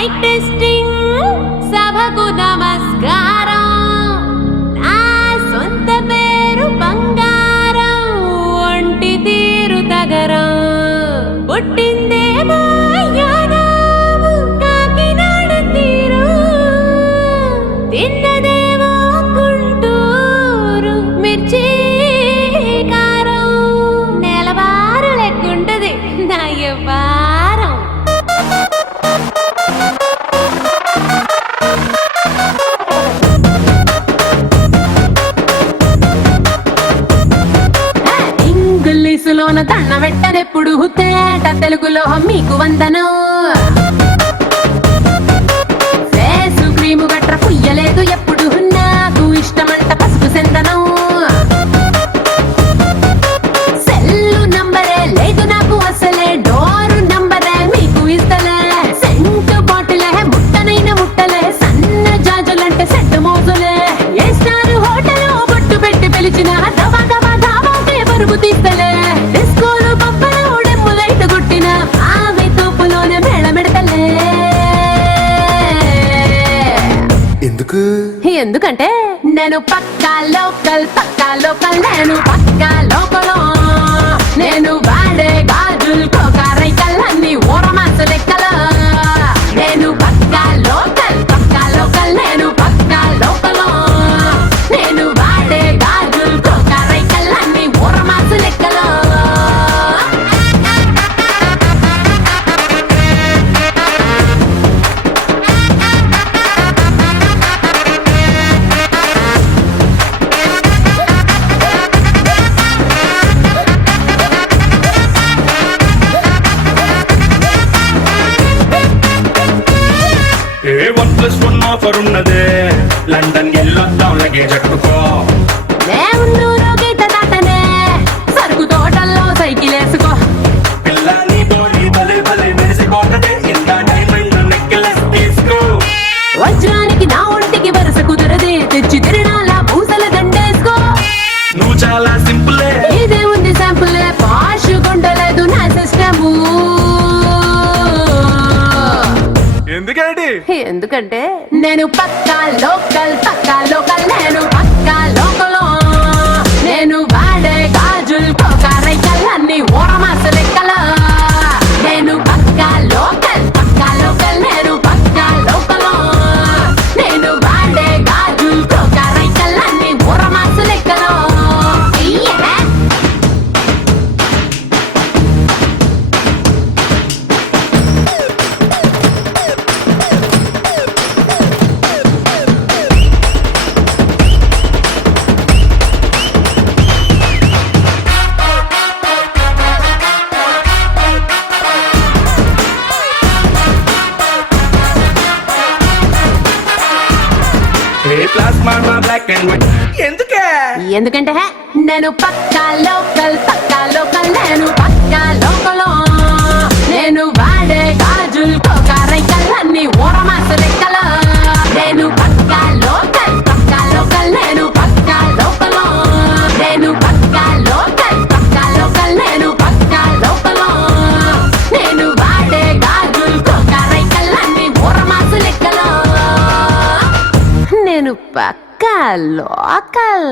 Mic testing సభకు నమస్కారం. నా సొంత పేరు బంగారం, ఒంటి తీరు తగరం. పుట్టిందేమో యానాము కాకినాడ తీరు, తిన్నదేమో గుంటూరు మిర్చి కారం. నెలవారు లెక్కుంటది నా వ్యవహారం. ఇంగ్లీషులోన దండ పెట్టనెప్పుడు, తేట తెలుగులో మీకు వందనం. ఫేసు క్రీము గట్ర పుయ్యలేదు ఎప్పుడు, నాకు ఇష్టమంట పసుపు సెందనం. సెల్లు నంబరే లేదు నాకు అసలే, డోరు నంబరే మీకు ఇస్తలే. సెంటు బాటిలే ముట్టనైన ముట్టలే, సన్న జాజులంటే సెట్ మోజులే. ఏ స్టార్ హోటల్ బొట్టు పెట్టి పిలిచిన దవా దవా దావాకే బరువు తీస్తలే. డిస్కోలు బొమ్మలు డెమ్ము లైట్ గుట్టిన ఆమె తోపులోనే మేళమెడతలే. ఎందుకంటే నేను పక్కా లోకల్, నేను పక్కా లోకల్. నేను వాడే గాజులు కోకారైకల్ అన్ని ఊరమాసు లెక్కల. నేను పక్కా లోకల్, నేను పక్కా లోకల్. నేను వాడే గాజులు కోకారైకల్ అన్ని ఊరమాసు లెక్కల. A1+1 ఆఫర్ ఉన్నదే, లండన్ ఎల్లొద్దాం లగేజ్ అట్టుకో. దేవుళ్ళూరు గీత దాటనే, సరుకు తోటల్లో సైకిల్ వేసుకో. పిల్ల నీ బాడీ భలే భలే మెరిసిపోతదే, ఇంత డైమండ్ నెక్లెస్ తీసుకో. వజ్రానికి నా ఒంటికి వరుస కుదరదే, తెచ్చి తిరణాల పూసల దండేసుకో. నువ్వు చాలా సింపులే, ఇదే ఉంది శాంపులే, పాష్ గుండలేదు నా సిస్టము. ఎందుకంటే నేను పక్కా లోకల్, నేను పక్కా లోకల్. నేను వాడే గాజులు కోకారైకల్ అన్ని ఊరమాసు లెక్కల. నేను పక్కా లోకల్, నేను పక్కా లోకల్. నేను వాడే గాజులు కోకారైకల్ అన్ని ఊరమాసు లెక్కల. Plasma black and white. ఎందుకంటే నేను పక్కా లోకల్, నేను పక్కా లోకల్. నేను వాడే గాజులు కోకారైకల్ అన్ని ఊరమాసు లెక్కల. నేను పక్కా లోకల్, నేను పక్కా లోకల్. నేను పక్కా లోకల్, నేను పక్కా లోకల్. నేను వాడే గాజులు కోకారైకల్ అన్ని ఊరమాసు లెక్కల. నేను పక్కా లోకల్.